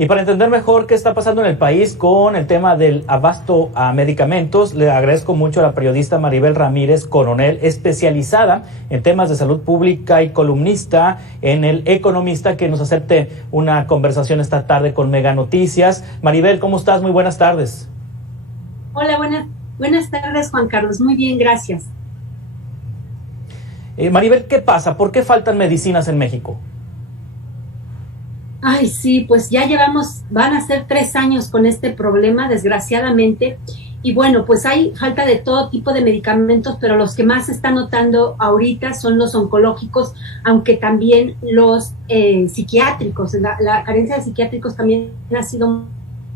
Y para entender mejor qué está pasando en el país con el tema del abasto a medicamentos, le agradezco mucho a la periodista Maribel Ramírez Coronel, especializada en temas de salud pública y columnista en El Economista, que nos acepte una conversación esta tarde con Mega Noticias. Maribel, ¿cómo estás? Muy buenas tardes. Hola, buenas tardes, Juan Carlos. Muy bien, gracias. Maribel, ¿qué pasa? ¿Por qué faltan medicinas en México? Ay, sí, pues ya van a ser 3 años con este problema, desgraciadamente. Y bueno, pues hay falta de todo tipo de medicamentos, pero los que más se están notando ahorita son los oncológicos, aunque también los psiquiátricos. La carencia de psiquiátricos también ha sido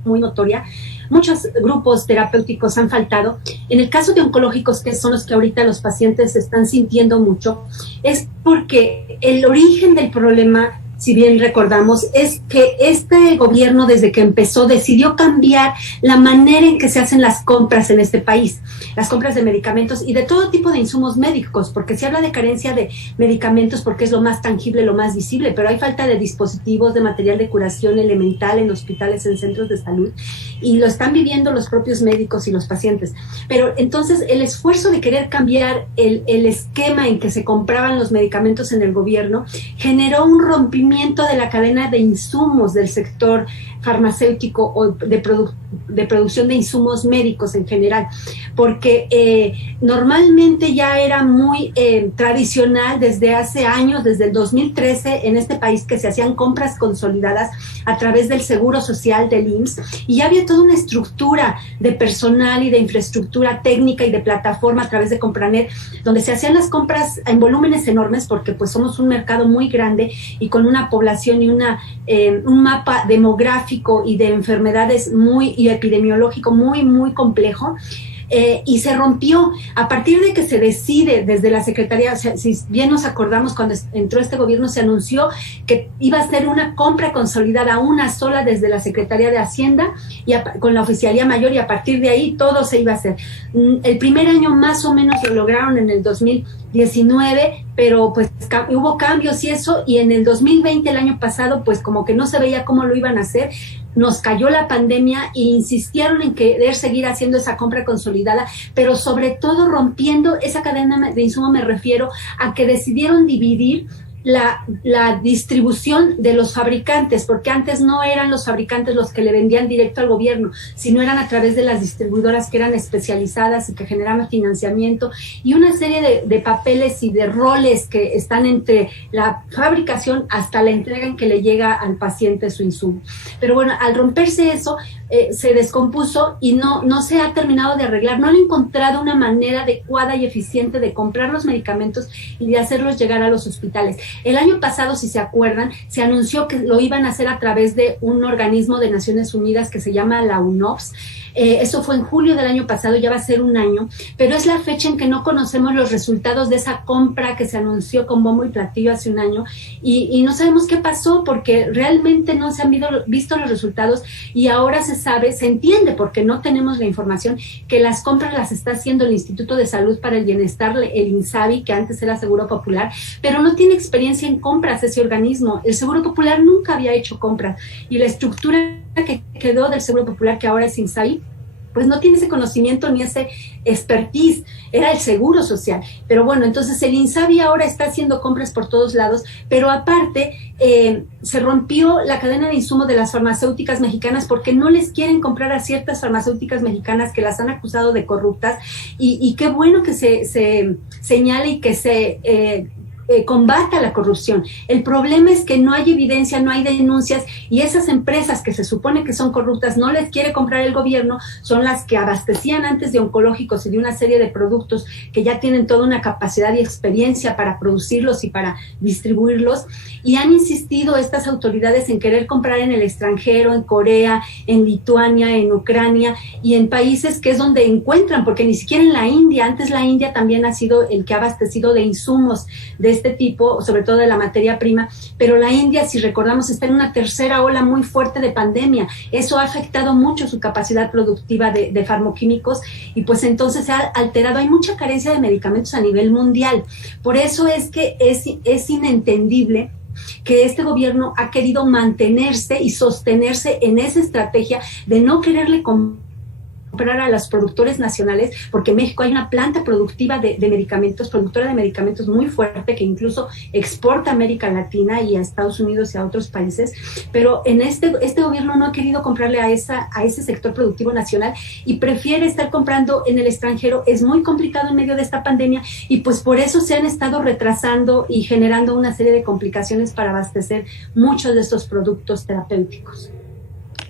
muy notoria. Muchos grupos terapéuticos han faltado. En el caso de oncológicos, que son los que ahorita los pacientes están sintiendo mucho, es porque el origen del problema, si bien recordamos, es que este gobierno, desde que empezó, decidió cambiar la manera en que se hacen las compras en este país, las compras de medicamentos y de todo tipo de insumos médicos, porque se habla de carencia de medicamentos porque es lo más tangible, lo más visible, pero hay falta de dispositivos, de material de curación elemental en hospitales, en centros de salud, y lo están viviendo los propios médicos y los pacientes. Pero entonces el esfuerzo de querer cambiar el esquema en que se compraban los medicamentos en el gobierno generó un rompimiento de la cadena de insumos del sector farmacéutico o de producción de insumos médicos en general, porque normalmente ya era muy tradicional desde hace años, desde el 2013 en este país, que se hacían compras consolidadas a través del Seguro Social del IMSS, y ya había toda una estructura de personal y de infraestructura técnica y de plataforma a través de Compranet, donde se hacían las compras en volúmenes enormes, porque pues somos un mercado muy grande y con una población y un mapa demográfico y de enfermedades y epidemiológico muy complejo. Y se rompió a partir de que se decide desde la Secretaría. O sea, si bien nos acordamos, cuando entró este gobierno se anunció que iba a ser una compra consolidada, una sola, desde la Secretaría de Hacienda y con la Oficialía Mayor, y a partir de ahí todo se iba a hacer. El primer año más o menos lo lograron en el 2019, pero pues hubo cambios y eso, y en el 2020, el año pasado, pues como que no se veía cómo lo iban a hacer. Nos cayó la pandemia e insistieron en querer seguir haciendo esa compra consolidada, pero sobre todo rompiendo esa cadena de insumo. Me refiero a que decidieron dividir la distribución de los fabricantes, porque antes no eran los fabricantes los que le vendían directo al gobierno, sino eran a través de las distribuidoras que eran especializadas y que generaban financiamiento y una serie de papeles y de roles que están entre la fabricación hasta la entrega en que le llega al paciente su insumo. Pero bueno, al romperse eso, se descompuso y no se ha terminado de arreglar. No han encontrado una manera adecuada y eficiente de comprar los medicamentos y de hacerlos llegar a los hospitales. El año pasado, si se acuerdan, se anunció que lo iban a hacer a través de un organismo de Naciones Unidas que se llama la UNOPS. Eso fue en julio del año pasado, ya va a ser un año, pero es la fecha en que no conocemos los resultados de esa compra que se anunció con bombo y platillo hace un año, y no sabemos qué pasó, porque realmente no se han visto los resultados, y ahora se entiende, porque no tenemos la información, que las compras las está haciendo el Instituto de Salud para el Bienestar, el INSABI, que antes era Seguro Popular, pero no tiene experiencia en compras ese organismo. El Seguro Popular nunca había hecho compras, y la estructura que quedó del Seguro Popular, que ahora es INSABI, pues no tiene ese conocimiento ni ese expertise, era el Seguro Social. Pero bueno, entonces el INSABI ahora está haciendo compras por todos lados, pero aparte se rompió la cadena de insumo de las farmacéuticas mexicanas, porque no les quieren comprar a ciertas farmacéuticas mexicanas que las han acusado de corruptas, y qué bueno que se señale y que se combata la corrupción. El problema es que no hay evidencia, no hay denuncias, y esas empresas que se supone que son corruptas no les quiere comprar el gobierno, son las que abastecían antes de oncológicos y de una serie de productos que ya tienen toda una capacidad y experiencia para producirlos y para distribuirlos, y han insistido estas autoridades en querer comprar en el extranjero, en Corea, en Lituania, en Ucrania y en países que es donde encuentran, porque ni siquiera en la India. Antes la India también ha sido el que ha abastecido de insumos de este tipo, sobre todo de la materia prima, pero la India, si recordamos, está en una tercera ola muy fuerte de pandemia. Eso ha afectado mucho su capacidad productiva de farmoquímicos, y pues entonces se ha alterado. Hay mucha carencia de medicamentos a nivel mundial. Por eso es que es inentendible que este gobierno ha querido mantenerse y sostenerse en esa estrategia de no quererle comprar a los productores nacionales, porque en México hay una planta productiva de medicamentos, productora de medicamentos muy fuerte, que incluso exporta a América Latina y a Estados Unidos y a otros países, pero en este gobierno no ha querido comprarle a ese sector productivo nacional y prefiere estar comprando en el extranjero. Es muy complicado en medio de esta pandemia y pues por eso se han estado retrasando y generando una serie de complicaciones para abastecer muchos de estos productos terapéuticos.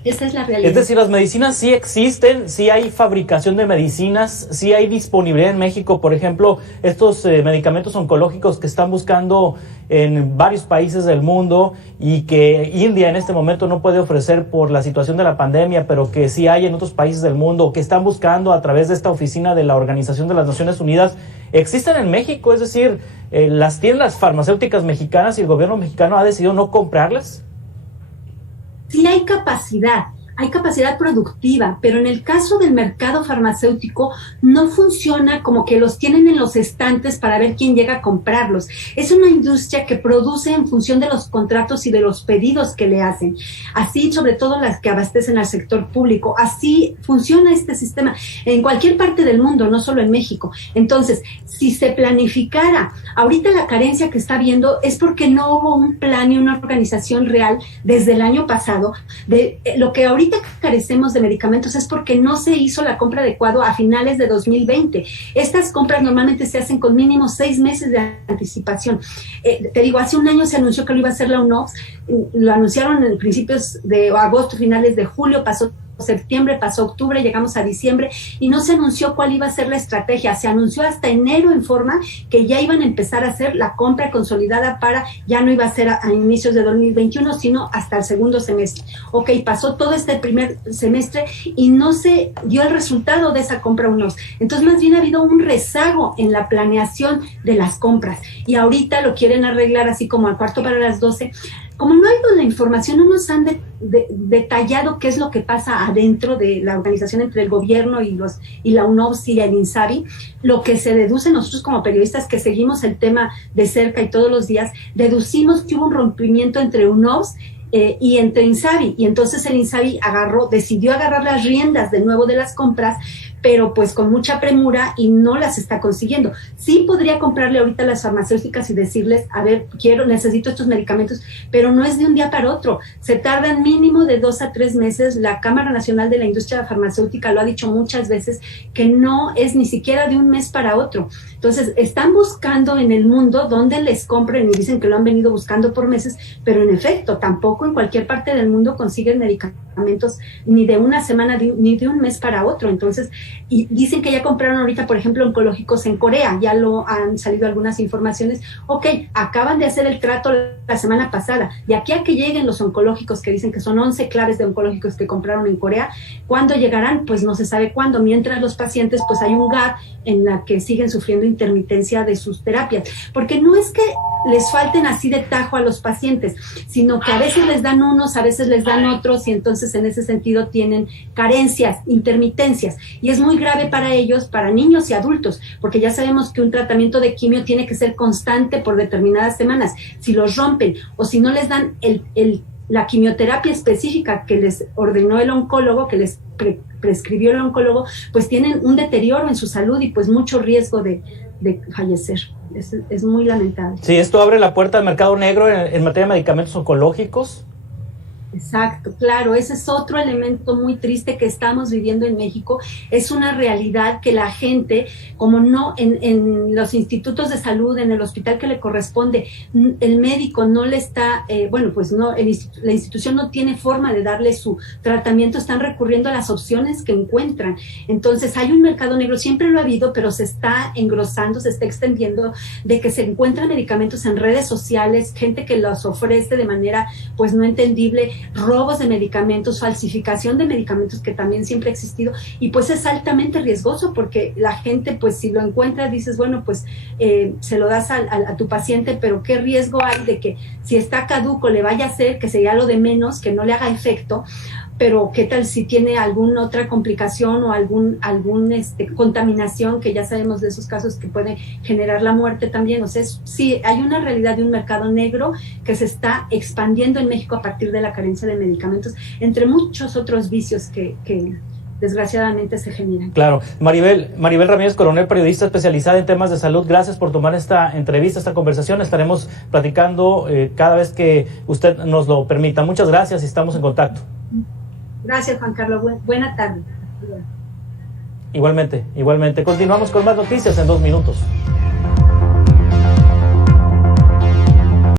Esa es la realidad. Es decir, las medicinas sí existen, sí hay fabricación de medicinas, sí hay disponibilidad en México, por ejemplo, estos medicamentos oncológicos que están buscando en varios países del mundo y que India en este momento no puede ofrecer por la situación de la pandemia, pero que sí hay en otros países del mundo, que están buscando a través de esta oficina de la Organización de las Naciones Unidas, existen en México, es decir, las tienen las farmacéuticas mexicanas y el gobierno mexicano ha decidido no comprarlas. Sí hay capacidad productiva, pero en el caso del mercado farmacéutico no funciona como que los tienen en los estantes para ver quién llega a comprarlos. Es una industria que produce en función de los contratos y de los pedidos que le hacen. Así, sobre todo las que abastecen al sector público. Así funciona este sistema en cualquier parte del mundo, no solo en México. Entonces, si se planificara, ahorita la carencia que está habiendo es porque no hubo un plan y una organización real desde el año pasado. De lo que ahorita carecemos de medicamentos es porque no se hizo la compra adecuada a finales de 2020. Estas compras normalmente se hacen con mínimo 6 meses de anticipación. Te digo, hace un año se anunció que lo iba a hacer la UNOPS, lo anunciaron en principios de agosto, finales de julio, pasó septiembre, pasó octubre, llegamos a diciembre y no se anunció cuál iba a ser la estrategia. Se anunció hasta enero en forma que ya iban a empezar a hacer la compra consolidada para, ya no iba a ser a inicios de 2021, sino hasta el segundo semestre. Ok, pasó todo este primer semestre y no se dio el resultado de esa compra UNOPS. Entonces, más bien ha habido un rezago en la planeación de las compras y ahorita lo quieren arreglar así como al cuarto para las 12. Como no ha habido la información, no nos han detallado qué es lo que pasa adentro de la organización entre el gobierno y la UNOPS y el INSABI, lo que se deduce nosotros como periodistas que seguimos el tema de cerca y todos los días, deducimos que hubo un rompimiento entre UNOPS y entre INSABI, y entonces el INSABI decidió agarrar las riendas de nuevo de las compras, pero pues con mucha premura y no las está consiguiendo. Sí podría comprarle ahorita a las farmacéuticas y decirles, a ver, necesito estos medicamentos, pero no es de un día para otro. Se tardan mínimo de 2 a 3 meses. La Cámara Nacional de la Industria Farmacéutica lo ha dicho muchas veces, que no es ni siquiera de un mes para otro. Entonces, están buscando en el mundo donde les compren y dicen que lo han venido buscando por meses, pero en efecto, tampoco en cualquier parte del mundo consiguen medicamentos ni de una semana ni de un mes para otro. Entonces, y dicen que ya compraron ahorita, por ejemplo, oncológicos en Corea, ya lo han salido algunas informaciones. Ok, acaban de hacer el trato la semana pasada, de aquí a que lleguen los oncológicos, que dicen que son 11 claves de oncológicos que compraron en Corea, ¿cuándo llegarán? Pues no se sabe cuándo, mientras los pacientes, pues hay un gap en la que siguen sufriendo intermitencia de sus terapias, porque no es que les falten así de tajo a los pacientes, sino que a veces les dan unos, a veces les dan otros, y entonces en ese sentido tienen carencias, intermitencias, y es muy grave para ellos, para niños y adultos, porque ya sabemos que un tratamiento de quimio tiene que ser constante por determinadas semanas. Si los rompen o si no les dan la quimioterapia específica que les ordenó el oncólogo, que les prescribió el oncólogo, pues tienen un deterioro en su salud y pues mucho riesgo de fallecer. Es muy lamentable. Sí, esto abre la puerta al mercado negro en materia de medicamentos oncológicos. Exacto, claro, ese es otro elemento muy triste que estamos viviendo en México. Es una realidad que la gente, como no en los institutos de salud, en el hospital que le corresponde, el médico no le está, la institución no tiene forma de darle su tratamiento, están recurriendo a las opciones que encuentran. Entonces hay un mercado negro, siempre lo ha habido, pero se está engrosando, se está extendiendo, de que se encuentran medicamentos en redes sociales, gente que los ofrece de manera pues no entendible, robos de medicamentos, falsificación de medicamentos, que también siempre ha existido, y pues es altamente riesgoso porque la gente, pues si lo encuentra, dices, bueno, pues se lo das a tu paciente, pero qué riesgo hay de que si está caduco le vaya a hacer, que sería lo de menos, que no le haga efecto, pero qué tal si tiene alguna otra complicación o algún contaminación, que ya sabemos de esos casos que puede generar la muerte también. O sea, sí, hay una realidad de un mercado negro que se está expandiendo en México a partir de la carencia de medicamentos, entre muchos otros vicios que desgraciadamente se generan. Claro. Maribel Ramírez Coronel, periodista especializada en temas de salud, gracias por tomar esta entrevista, esta conversación. Estaremos platicando cada vez que usted nos lo permita. Muchas gracias y estamos en contacto. Gracias, Juan Carlos. Buena tarde. Igualmente. Continuamos con más noticias en 2 minutos.